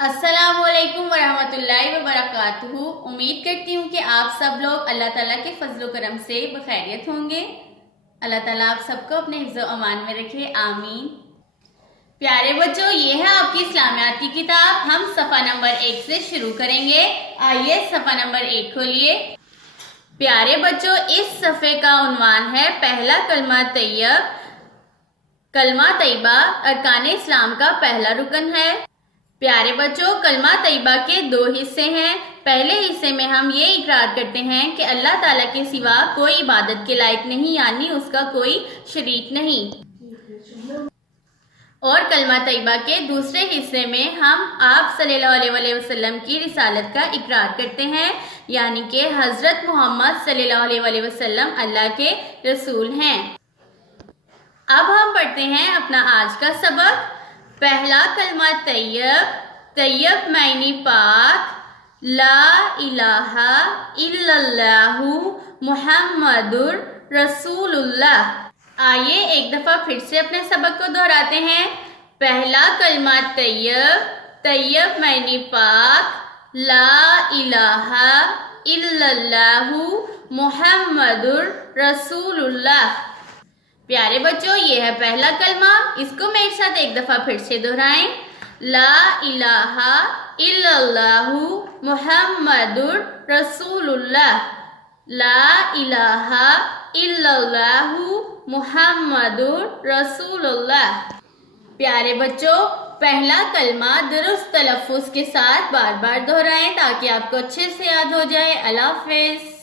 अस्सलाम वालेकुम वरहमतुल्लाहि वबरकातुहू। उम्मीद करती हूँ कि आप सब लोग अल्लाह ताला के फजलो करम से बखैरियत होंगे। अल्लाह ताला आप सबको अपने हिफ्ज़ो अमान में रखे, आमीन। प्यारे बच्चों, ये है आपकी इस्लामियात की किताब। हम सफ़ा नंबर 1 से शुरू करेंगे। आइए सफ़ा नंबर 1 खोलिए। प्यारे बच्चों, इस सफ़े का उन्वान है पहला कलमा तैयब। कलमा तैयबा अरकान इस्लाम का पहला रुकन है। प्यारे बच्चों, कलमा तैयबा के 2 हिस्से हैं। पहले हिस्से में हम ये इकरार करते हैं कि अल्लाह ताला के सिवा कोई इबादत के लायक नहीं, यानी उसका कोई शरीक नहीं। और कलमा तैयबा के दूसरे हिस्से में हम आप सल्लल्लाहु अलैहि वसल्लम की रिसालत का इकरार करते हैं, यानी कि हज़रत मोहम्मद सल्लल्लाहु अलैहि वसल्लम अल्लाह के रसूल हैं। अब हम पढ़ते हैं अपना आज का सबक। पहला कलमा तैयब। तैयब मायने पाक। ला इलाहा इल्लल्लाहु मुहम्मदुर रसूलुल्लाह। आइए एक दफ़ा फिर से अपने सबक को दोहराते हैं। पहला कलमा तैयब। तैयब मायने पाक। ला इलाहा इल्लल्लाहु मुहम्मदुर रसूलुल्लाह। प्यारे बच्चों, ये है पहला कलमा। इसको मेरे साथ एक दफ़ा फिर से दोहराएं। ला इलाहा इल्लल्लाहु मुहम्मदुर रसूलुल्लाह। ला इलाहा इल्लल्लाहु मुहम्मदुर रसूलुल्लाह। प्यारे बच्चों, पहला कलमा दुरुस्त तलफ़्फ़ुज़ के साथ बार बार दोहराएं ताकि आपको अच्छे से याद हो जाए। अल्लाह हाफ़िज़।